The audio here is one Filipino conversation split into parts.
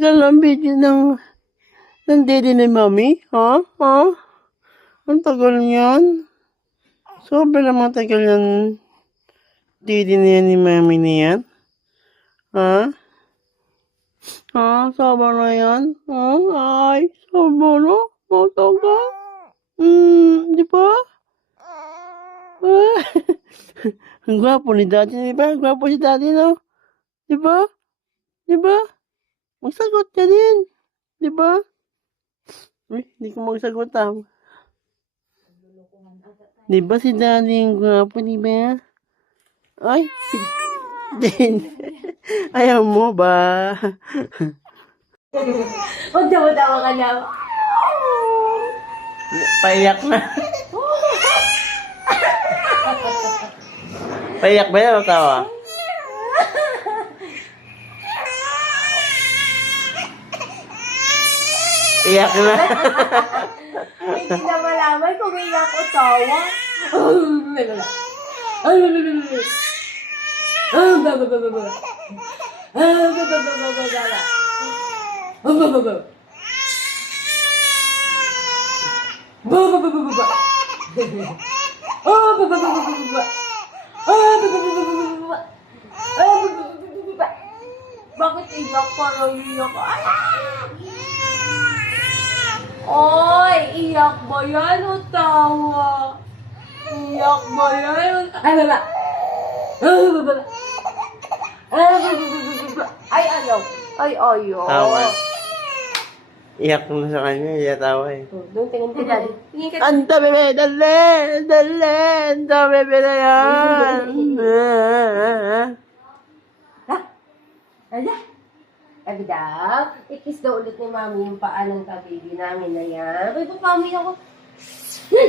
Lang video ng daddy ni mami? Ha? Ha? Ang tagal niyan. Sobrang matagal yan. Daddy na yan ni mami na yan. Ha? Ha? Sobrang na yan? Ha? Ay, sobrang na? Matagal? Di ba? Ah. Ang gwapo ni daddy, di ba? Ang gwapo si daddy, no? Di ba? Di ba? Magsagot ka din. Di ba? Uy, hindi ko magsagot Di ba si daddy ang gwapo, di ba? Ay, din. Ayaw mo ba? Magdawa-dawa ka na. Paiyak na. Paiyak ba yan o tawa? Iyak na. Hindi na malaman kung iyak o tawa. Bakit iyak parang iyak? Oy, iyak ba yan o tawa? Iyak ba yan? Ay, baba! Ay, ano? Ay, ayaw. Tawa. Iyak na sa kanya, tawa eh. Doon, tingin ka dali. Tingin ka. Anta bebe, dali! Dali! Anta bebe na yan! Ha? Ala? Sabi daw, ikis daw ulit ni mami yung paa ng kababy namin na yan. Ay, papami ako. Si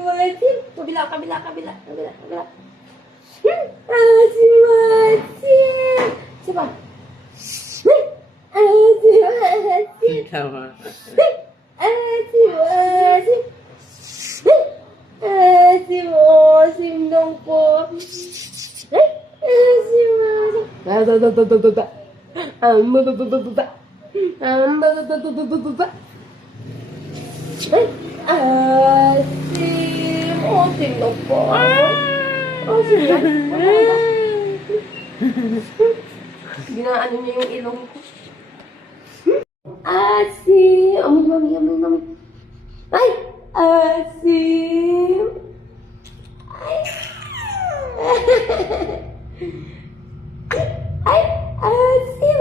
Martin. Kabila. Si Martin. Si ba? Si Martin. Tama. Si Martin. Si Martin dong po. Si Martin. Asim na po. Asim na. Ginaano niya yung ilong ko. Asim. Amoy. Ay! Asim. Ay! Asim.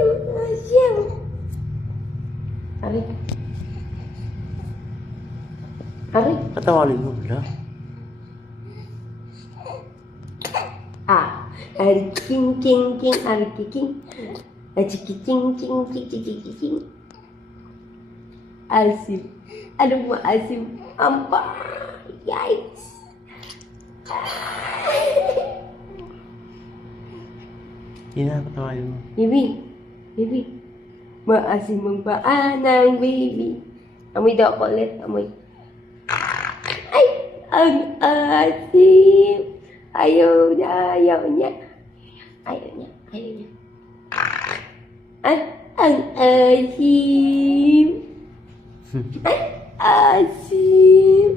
Ari. Patawanin mo ba? Ari king. Ari king. King. Asim. Ano mo asim? Amba. Yikes. Hindi na patawanin mo. Baby. Maasim ang paa ng baby. Amoy daw ako ulit. Amoy. Ay! Ang asim! Ayaw niya. Ang asim! Asim!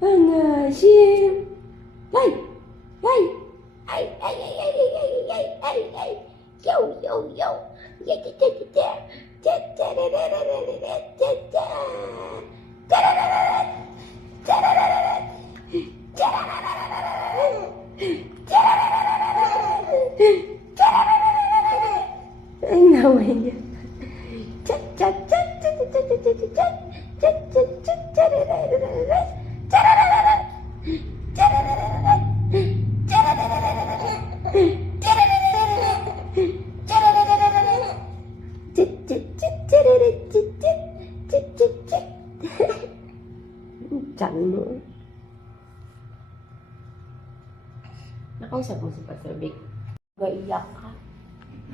Ang asim! Ay! Yo! Ay, naway niya. Sabi mo. Nakausap mo si Pastor Vic. Gaiyak ka.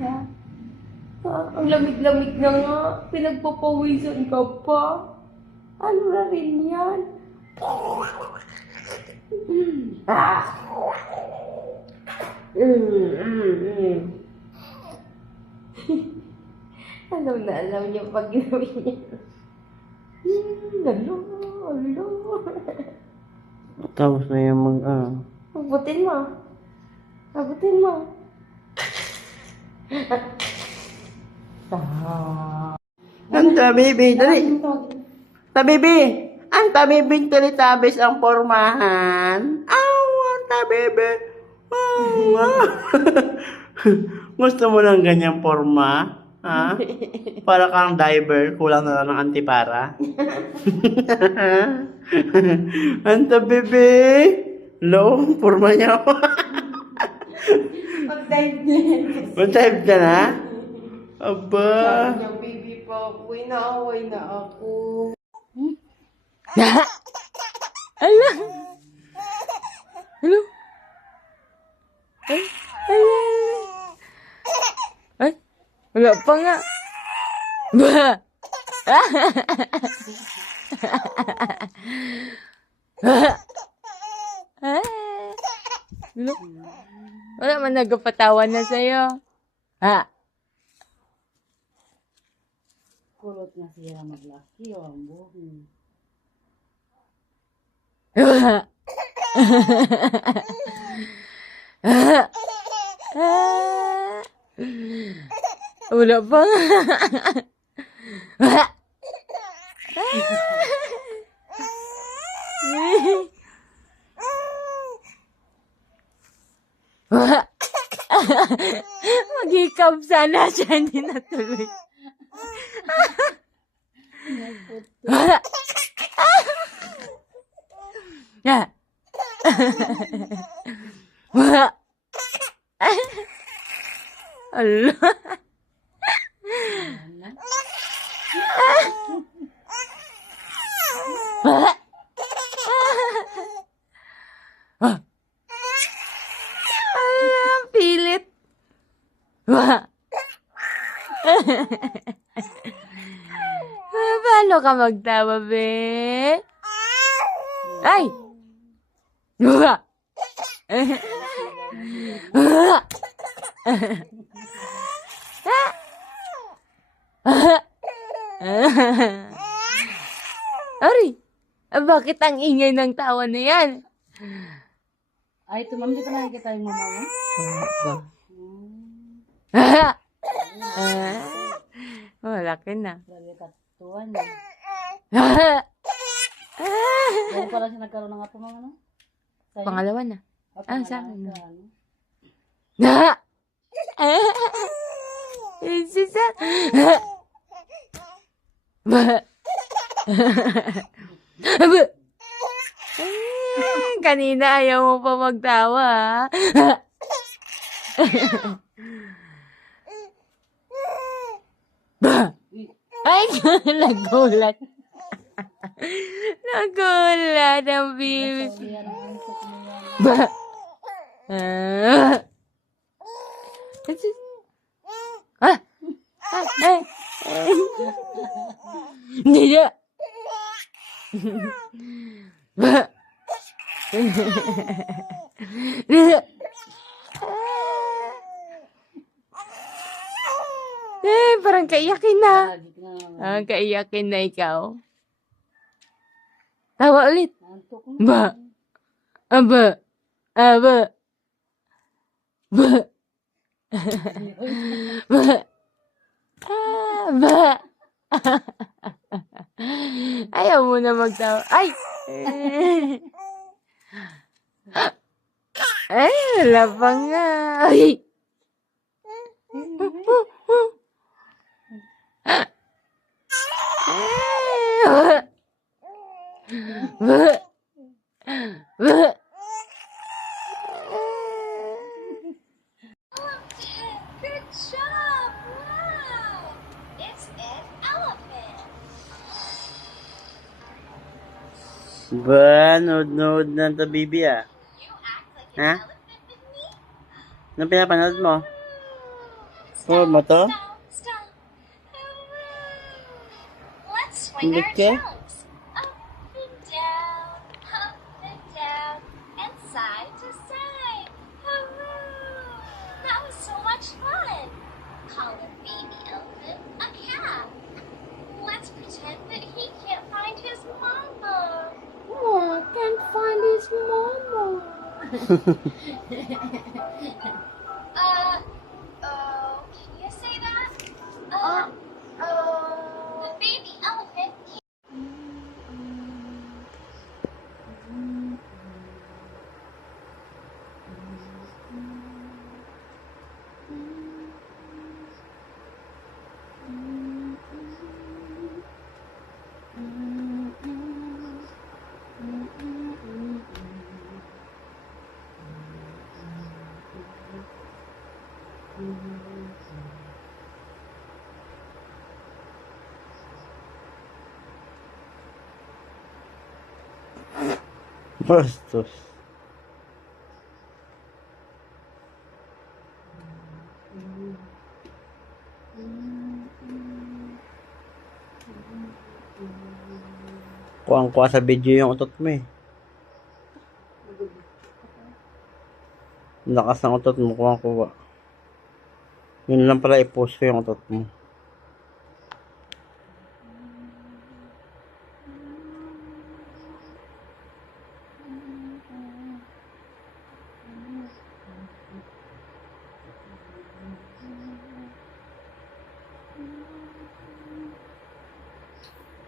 Ha? Ang lamig-lamig na nga. Pinagpapawisan ka pa. Ano na rin yan? Ah! Alam niya pag gawin niya. Lalo. Tapos na yung Abutin mo. Abutin mo. Anta, baby, dali. Tabibi. Anta, baby, Teletubbies ang pormahan. Anta, baby. Gusto mo ng ganyang forma? Ha? Para kang diver, kulang na lang ng antipara. Anta, baby. Low, forma niya. Mag-dive din. Mag-type ka na? Aba. Sabi niya, baby pa ako. Inaaway na ako. Ala! Hello? Ay! Ay! Wala pa nga. Ba! Hello? Wala man nagpatawan na sa'yo. Ha? Kulot nga siya maglaki o ang buhok. Wala pa. Mag-hiccup sana siya, hindi natuloy. Ya. Allah. Pilit. Paano ka magtawa, be? Ay! Ari, bakit ang ingay ng tawa na yan? Ay, ito ma'am, di pa nakikita yung mama mo? Malaki na. Grabe katuan niya. Kaya pala siya nagkaroon ng ato mga ano? Sa'yo? Pangalawa na. O, Ah, sa pangalawa akin na. ka, ano? Sisa. Kanina ayaw mo pa magtawa. Ay, nagulat. Nagulat ang baby. Yan ang antok mo yan. Ba? Ah! Hindi na. Ba? Parang kaiyakin na. Lagi ka na. Parang kaiyakin na ikaw. Tawa ulit. Antok mo. Ba? Aba? Aba? Ba? Ba? Ba? Ayaw mo na magtawa. Ay! Ay, wala pa nga. Ay! Ba? Ba? Good job! Wow! It's an elephant. Ba, nood na ito, baby, ah. You act like an Huh? elephant with me. Ano pinapanood mo? Stop, mo to? stop. Let's swing Hindi our ka? trunks. Up and down, and side to side. Hooray! That was so much fun. Call a baby elephant a Can you say that? The baby elephant. Bastos. Kuwang-kuha sa video yung utot mo eh. Lakas ng utot mo, kuwang-kuha. Yun lang pala i-post ko yung utot mo.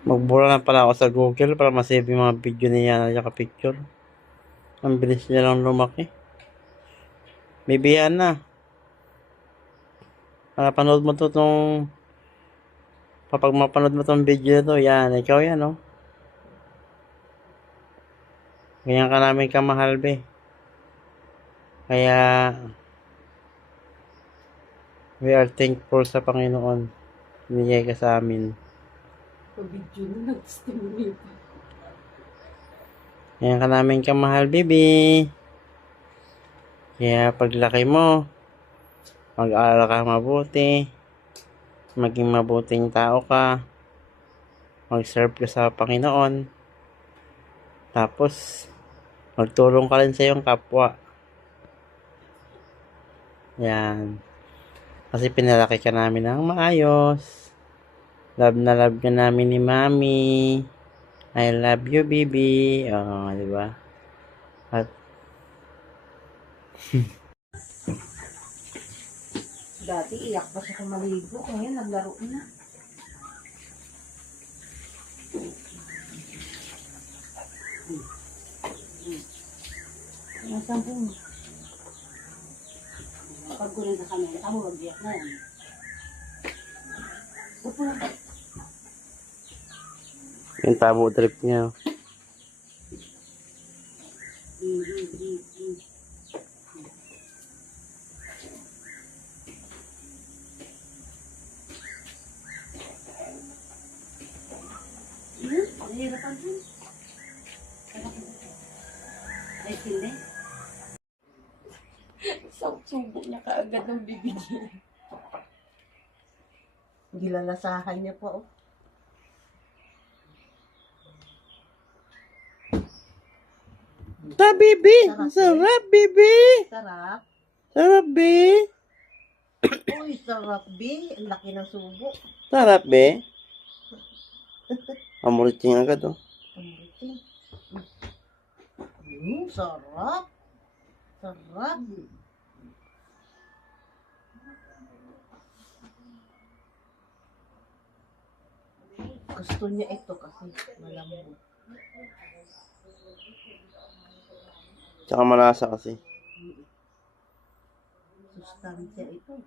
Magbura lang pala ako sa Google para masave yung mga video niya na picture. Ang bilis niya lang lumaki. Bibihan na. Para panood mo to kapag mapanood mo tong video na to, yan, ikaw yan, no? Ganyan ka namin kamahal, be. Kaya, we are thankful sa Panginoon. Binigay ka sa amin. Pag-video na, nag-stimulate. Ganyan ka namin kamahal, baby. Kaya paglaki mo, mag-aaral ka mabuti, maging mabuting tao ka, mag-serve ka sa Panginoon, tapos magtulong ka rin sa iyong kapwa. Yan. Kasi pinalaki ka namin ng maayos. Love na love ka namin ni Mami. I love you, baby. Oo, di ba? At Dati iyak pa siya kung maligo. Ngayon naglaro na. Nasaan po? Pag kunin sa kamera, tamo mag-iyak na yan. Upo na. yung tabo trip niya. Nahihirapan din. Ay, hindi. Isang subo niya kaagad ng bibigyan. Gilalasahan niya po. Oh. Ta, baby! Sarap, baby! Sarap. Sarap, be! Uy, sarap, B. Ang laki ng subo. Sarap, be! Amuriting agad, oh. Sarap. Sarap. Gusto niya ito kasi malambot. Tsaka malasa kasi. Sustansya ito.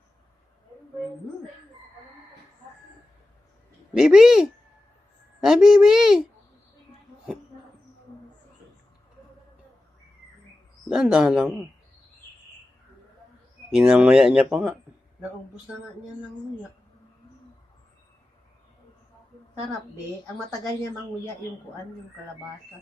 Baby! Ah, baby! Dahan-dahan lang. Ginanguya niya pa nga. Naubos na nga niya ng nguya. Sarap, be. Ang matagal niya manguya yung kuan, yung kalabasa.